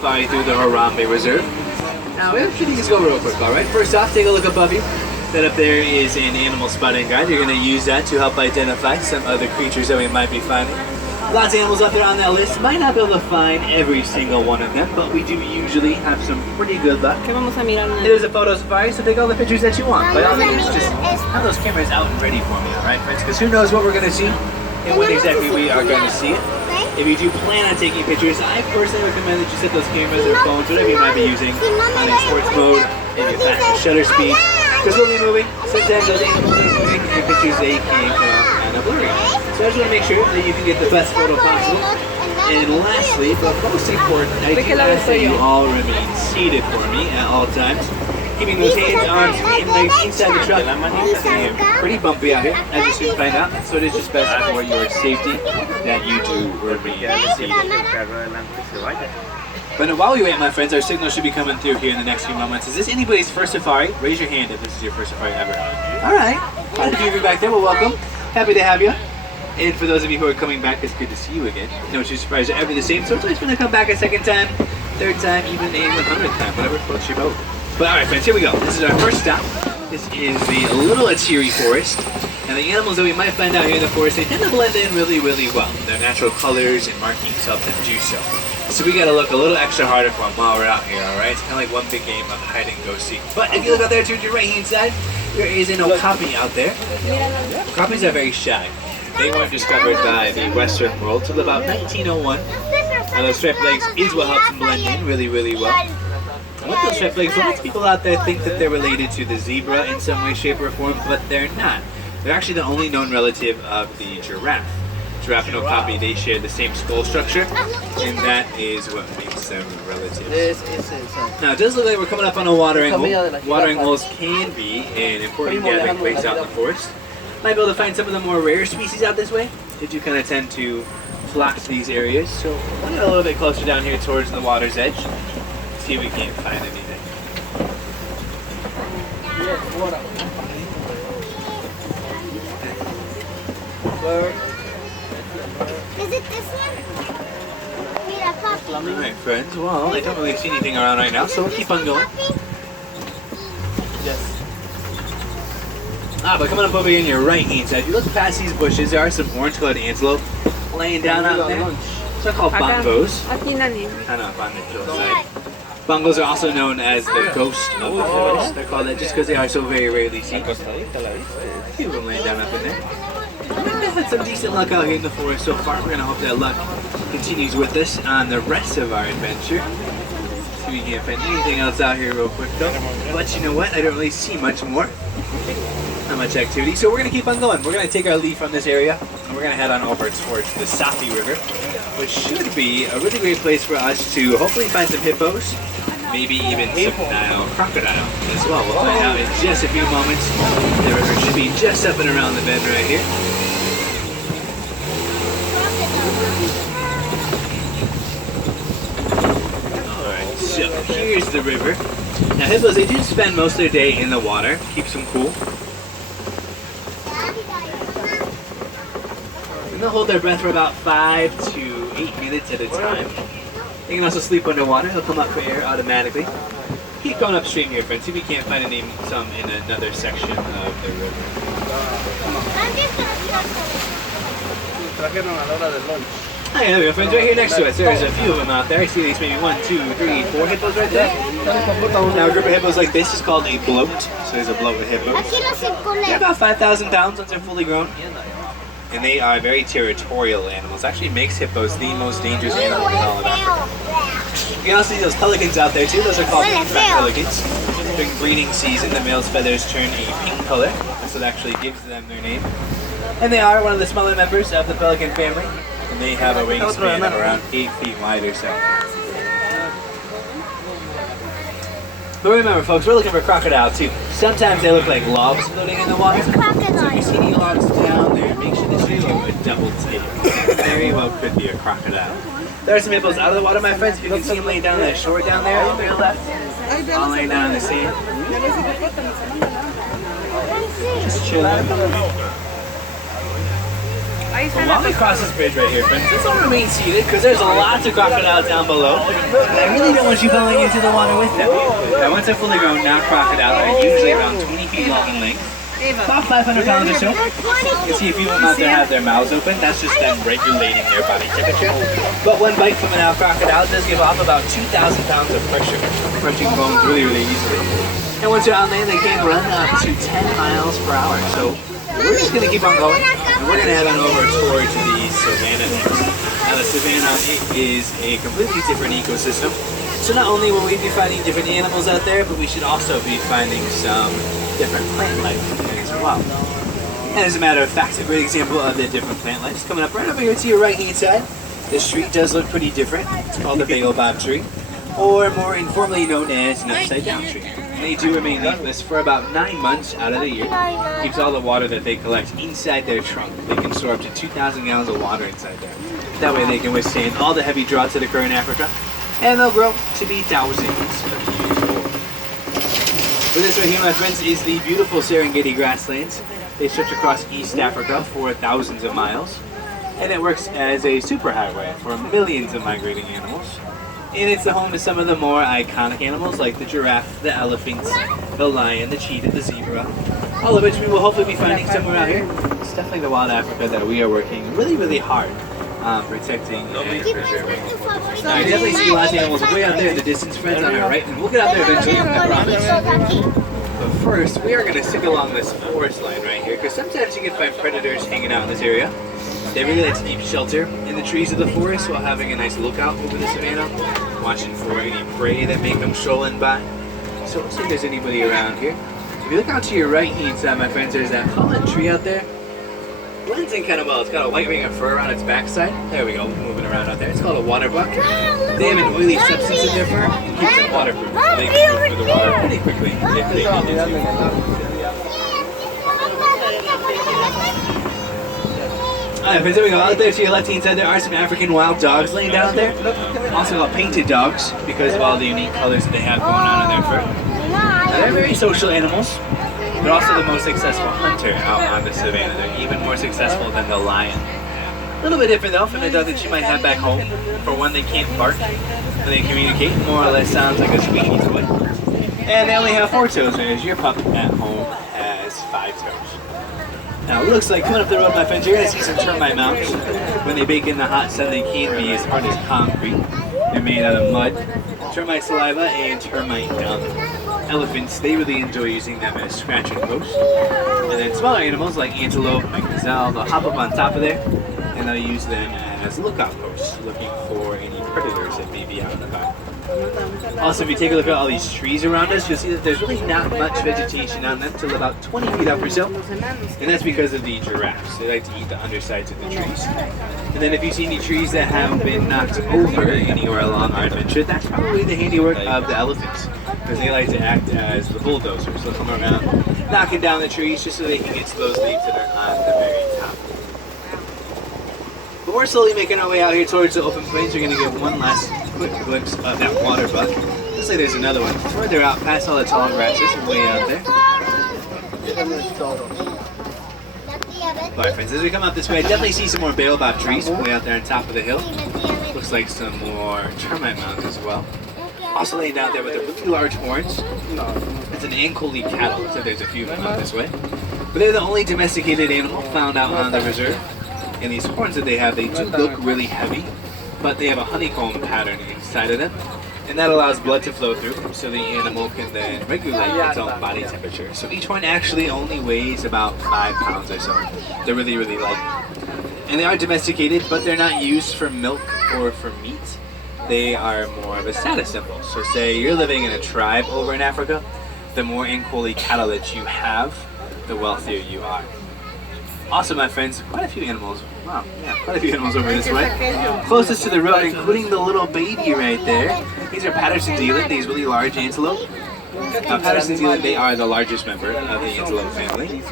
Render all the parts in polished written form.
Flying through the Harambe Reserve. Now, we have a few things to go real quick, alright? First off, take a look above you. That up there is an animal spotting guide. You're going to use that to help identify some other creatures that we might be finding. Lots of animals up there on that list. Might not be able to find every single one of them, but we do usually have some pretty good luck. There's a photo safari, so take all the pictures that you want. By all means, just have those cameras out and ready for me, alright, friends? Because who knows what we're going to see and when exactly we are going to see it. If you do plan on taking pictures, I personally recommend that you set those cameras or phones, whatever you might be using, on a sports mode, maybe a faster shutter speed. Because we'll be moving, sometimes those animals are moving, and pictures they can come out kind of blurry. So I just want to make sure that you can get the best photo possible. And lastly, but most important, I do ask that you all remain seated for me at all times. Keeping those hands, arms, and legs inside the truck. It's pretty bumpy out here, as you can find out. So it is just best for your safety that you do remain seated. But while we wait, my friends, our signal should be coming through here in the next few moments. Is this anybody's first safari? Raise your hand if this is your first safari ever. All right. Glad to have you back there. Well, welcome. Happy to have you. And for those of you who are coming back, it's good to see you again. No two surprises are ever the same, so it's always going to come back a second time, third time, even a 100th time, whatever floats your boat. But all right, friends, here we go. This is our first stop. This is the Little Atiri Forest. And the animals that we might find out here in the forest, they tend to blend in really, really well. Their natural colors and markings help them do so. So we gotta look a little extra harder for them while we're out here, alright? It's kind of like one big game of hide and go seek. But if you look out there to your right hand side, there is an okapi out there. Okapis are very shy. They weren't discovered by the Western world till about 1901. Now those striped legs is what helps them blend in really, really well. And with those striped legs, lots of people out there think that they're related to the zebra in some way, shape, or form, but they're not. They're actually the only known relative of the giraffe. Giraffe and okapi, they share the same skull structure, and that is what makes them relatives. Now, it does look like we're coming up on a watering hole. Watering holes can be an important gathering place out in the forest. Might be able to find some of the more rare species out this way. They do kind of tend to flock to these areas, so we'll get a little bit closer down here towards the water's edge. See if we can't find anything. Is it this one? Alright, friends, well, I don't really see anything around right now, so we'll keep on going. Yes. But coming up over here on your right hand side, if you look past these bushes, there are some orange-colored antelope laying down out there. They're called bongos. Kind of on the hillside. Bongos are also known as the ghost of the forest. They're called that just because they are so very rarely seen. A few of them laying down up in there. We've had some decent luck out here in the forest so far. We're going to hope that luck continues with us on the rest of our adventure. See if we can't find anything else out here real quick though. But you know what? I don't really see much more. Not much activity. So we're going to keep on going. We're going to take our leave from this area and we're going to head on over towards the Safi River, which should be a really great place for us to hopefully find some hippos, maybe even some Nile crocodile as well. We'll find out in just a few moments. The river should be just up and around the bend right here. Alright, so here's the river. Now hippos, they do spend most of their day in the water, keeps them cool. And they'll hold their breath for about 5 to 8 minutes at a time. They can also sleep underwater. They'll come up for air automatically. Keep going upstream here, friends. See if we can't find some in another section of the river. Hi, there we go, friends. Right here next to us. There's a few of them out there. I see at least maybe 1, 2, 3, 4 hippos right there. Now, a group of hippos like this is called a bloat. So there's a bloat with hippos. They're about 5,000 pounds once they're fully grown. And they are very territorial animals. Actually makes hippos the most dangerous animal in all of Africa. You can also see those pelicans out there too. Those are called red pelicans. During breeding season, the male's feathers turn a pink color. So that actually gives them their name. And they are one of the smaller members of the pelican family. And they have a wingspan of around 8 feet wide or so. But remember, folks, we're looking for crocodile too. Sometimes they look like logs floating in the water. So if you see any logs down there, make sure that you have a double take. Very well could be a crocodile. There are some hippos out of the water, my friends. If you can see them laying down on that shore down there on your left. All laying down in the sand. Just chilling. But while we cross this bridge right here, friends, let's all remain seated because there's lots of crocodiles down below. And I really don't want you falling into the water with them. Now, once they're fully grown, now crocodiles are usually around 20 feet long in length, about 500 pounds or so. You can see a few of them out there have their mouths open. That's just them regulating their body temperature. But one bite from an adult crocodile does give off about 2,000 pounds of pressure, crunching bones really, really easily. And once they're on land, they can run up to 10 miles per hour. So we're just going to keep on going, and we're going to head on over towards the savannah next. Now, the savannah is a completely different ecosystem. So not only will we be finding different animals out there, but we should also be finding some different plant life as well. And as a matter of fact, a great example of the different plant life is coming up right over here to your right-hand side. This tree does look pretty different. It's called the baobab tree, or more informally known as an upside-down tree. And they do remain leafless for about 9 months out of the year. Keeps all the water that they collect inside their trunk. They can store up to 2,000 gallons of water inside there. That way they can withstand all the heavy droughts that occur in Africa, and they'll grow to be thousands of years old. But this right here, my friends, is the beautiful Serengeti grasslands. They stretch across East Africa for thousands of miles, and it works as a superhighway for millions of migrating animals. And it's the home to some of the more iconic animals like the giraffe, the elephant, the lion, the cheetah, the zebra, all of which we will hopefully be finding somewhere out here. It's definitely the wild Africa that we are working really, really hard on protecting and preserving. Now, I definitely see lots of animals way out there in the distance, friends, on our right, and we'll get out there eventually, I promise. But first, we are going to stick along this forest line right here, because sometimes you can find predators hanging out in this area. They really like to keep shelter in the trees of the forest while having a nice lookout over the savannah, watching for any prey that may come strolling by. So let's see if there's anybody around here. If you look out to your right-hand side, my friends, there's that fallen tree out there. Blends in kind of well. It's got a white ring of fur on its backside. There we go, moving around out there. It's called a waterbuck. They have an oily substance in their fur. It keeps them waterproof, so they can move through the water pretty quickly if they need to. Alright, friends, there we go. Out there to your left-hand side, there are some African wild dogs laying down there. Also called painted dogs, because of all the unique colors that they have going on in their fur. Now, they're very social animals, but also the most successful hunter out on the savannah. They're even more successful than the lion. A little bit different, though, from the dog that you might have back home. For one, they can't bark, and they communicate. More or less sounds like a squeaky toy. And they only have 4 toes, whereas your pup at home has 5 toes. Now, it looks like coming up the road, my friends, you're going to see some termite mounds. When they bake in the hot sun, they can be as hard as concrete. They're made out of mud, termite saliva, and termite dung. Elephants, they really enjoy using them as scratching posts. And then smaller animals like antelope and gazelle, they'll hop up on top of there, and they'll use them as lookout posts, looking for any predators that may be out and about. Also, if you take a look at all these trees around us, you'll see that there's really not much vegetation on them till about 20 feet up or so. And that's because of the giraffes. They like to eat the undersides of the trees. And then if you see any trees that have been knocked over anywhere along our adventure, that's probably the handiwork of the elephants, because they like to act as the bulldozers. They'll come around, knocking down the trees just so they can get to those leaves that are on the very top. But we're slowly making our way out here towards the open plains. We're going to get one last quick glimpse of that water buck. Looks like there's another one further out past all the tall grasses way out there. Alright, friends, as we come out this way, I definitely see some more baobab trees way out there on top of the hill. Looks like some more termite mounds as well. Also laying down there with the really large horns. It's an Ankoli cattle, so there's a few of them out this way. But they're the only domesticated animal found out on the reserve. And these horns that they have, they do look really heavy, but they have a honeycomb pattern inside of them, and that allows blood to flow through, so the animal can then regulate its own body temperature. So each one actually only weighs about 5 pounds or so. They're really, really light. And they are domesticated, but they're not used for milk or for meat. They are more of a status symbol. So say you're living in a tribe over in Africa, the more Ankoli cattle that you have, the wealthier you are. Also, my friends, quite a few animals. Wow, yeah, quite a few animals over this way. Closest to the road, including the little baby right there. These are Patterson's eland, these really large antelope. Patterson's eland, they are the largest member of the antelope family.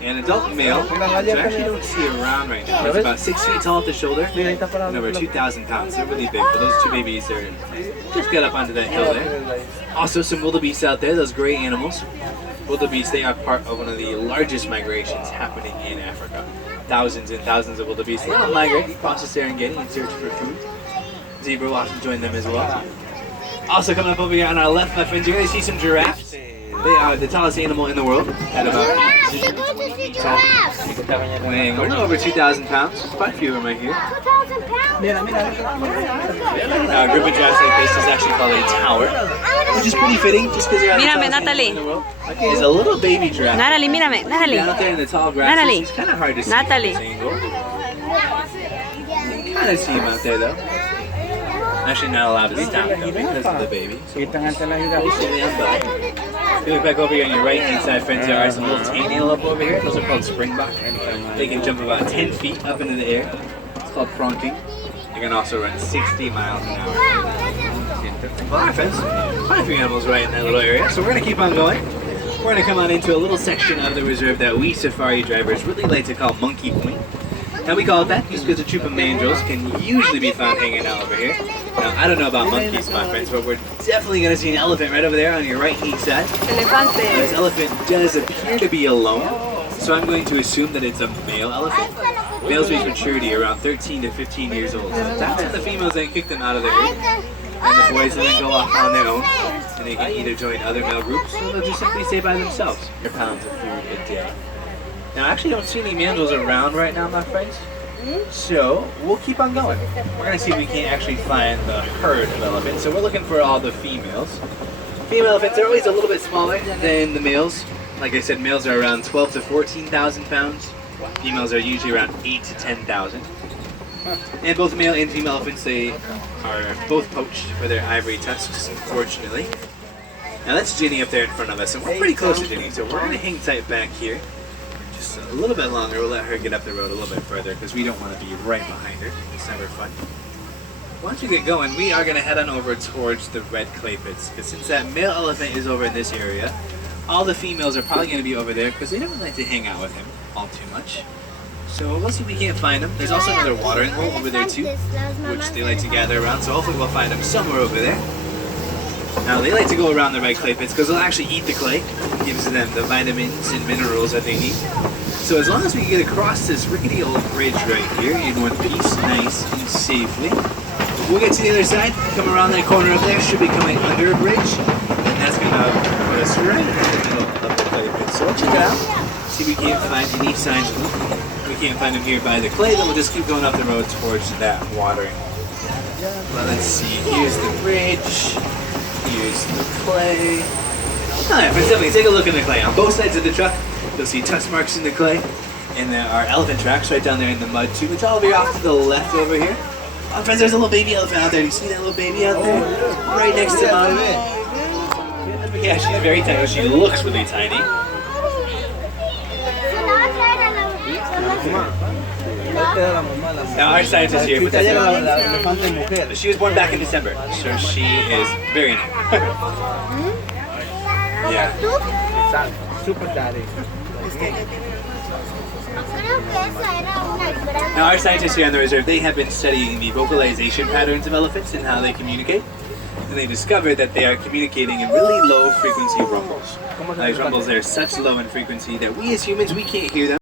An adult male, which I actually don't see around right now. It's about 6 feet tall at the shoulder and over 2,000 pounds. They're really big, but those 2 babies are just got up onto that hill there. Also, some wildebeest out there, those gray animals. Wildebeest, they are part of one of the largest migrations happening in Africa. thousands and thousands of wildebeest. They'll migrate across the Serengeti in search for food. Zebra will often join them as well. Also coming up over here on our left, my friends, you're going to see some giraffes. They are the tallest animal in the world at about weighing a little over 2,000 pounds. Quite a few of them right here. 2,000 pounds? Now, a group of giraffes like this is actually called a tower, which is pretty fitting just because they're the Mírame, tallest animal Natalie. in the world. There's a little baby giraffe Natalie, mírame, down Natalie. there in the tall grasses. Natalie. It's kind of hard to see Natalie. from this angle. You can kind of see him out there though. Actually not allowed to stop though because of the baby. So we'll slowly unbuy. If you look back over here on your right hand side, friends, there are some little tame up over here. Those are called springbok. They can jump about 10 feet up into the air. It's called pronking. They can also run 60 miles an hour. Alright friends, quite a few animals right in that little area. So we're going to keep on going. We're going to come on into a little section of the reserve that we safari drivers really like to call Monkey Point. Now we call it that just because a troop of mandrills can usually be found hanging out over here. Now I don't know about monkeys, my friends, but we're definitely going to see an elephant right over there on your right hand side. This elephant does appear to be alone, so I'm going to assume that it's a male elephant. Males reach maturity around 13 to 15 years old. So that's when the females then kick them out of their group, and the boys then go off on their own, and they can either join other male groups or they'll just simply stay by themselves. Pounds of food a day. Now I actually don't see any mandrills around right now, my friends. So we'll keep on going. We're gonna see if we can't actually find the herd of elephants. So we're looking for all the females. Female elephants are always a little bit smaller than the males. Like I said, males are around 12 to 14,000 pounds. Females are usually around 8 to 10,000. And both male and female elephants, they are both poached for their ivory tusks, unfortunately. Now that's Ginny up there in front of us, and we're pretty close to Ginny, so we're gonna hang tight back here. Just a little bit longer, we'll let her get up the road a little bit further because we don't want to be right behind her. It's never fun. Once we get going, we are going to head on over towards the red clay pits. Because since that male elephant is over in this area, all the females are probably going to be over there because they don't like to hang out with him all too much. So we'll see if we can't find them. There's also another watering hole over there too, which they like to gather around. So hopefully we'll find them somewhere over there. Now they like to go around the red clay pits because they'll actually eat the clay. It gives them the vitamins and minerals that they need. So as long as we can get across this rickety old bridge right here in one piece, nice and safely, we'll get to the other side, come around that corner up there, should be coming under a bridge, and that's going to put us right in the middle of the clay pit. So we'll check it out, see if we can't find any signs of them. If we can't find them here by the clay, then we'll just keep going up the road towards that watering. Well, let's see, here's the bridge. Here's the clay. Alright, friends, definitely take a look in the clay. On both sides of the truck, you'll see tusk marks in the clay. And there are elephant tracks right down there in the mud too, which all of you are off to the left over here. Oh, friends, there's a little baby elephant out there. Do you see that little baby out there? Right next to Mom. Yeah, she's very tiny. She looks really tiny. Now our scientist here, she was born back in December, so she is very new. Yeah. Super daddy. Now our scientists here on the reserve, they have been studying the vocalization patterns of elephants and how they communicate. And they discovered that they are communicating in really low frequency rumbles. These rumbles are such low in frequency that we as humans, we can't hear them.